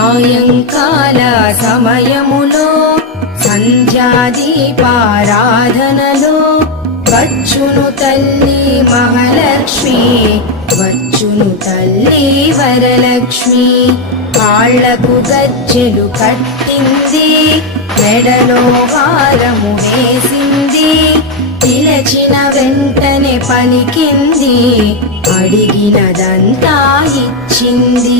సాయంకాల సమయములో సంధ్యాదీపారాధనలో వచ్చును తల్లి మహాలక్ష్మి వచ్చును తల్లి వరలక్ష్మి కాళ్లకు గజ్జెలు కట్టింది మెడలో హారము వేసింది పిలచిన వెంటనే పలికింది అడిగినదంతా ఇచ్చింది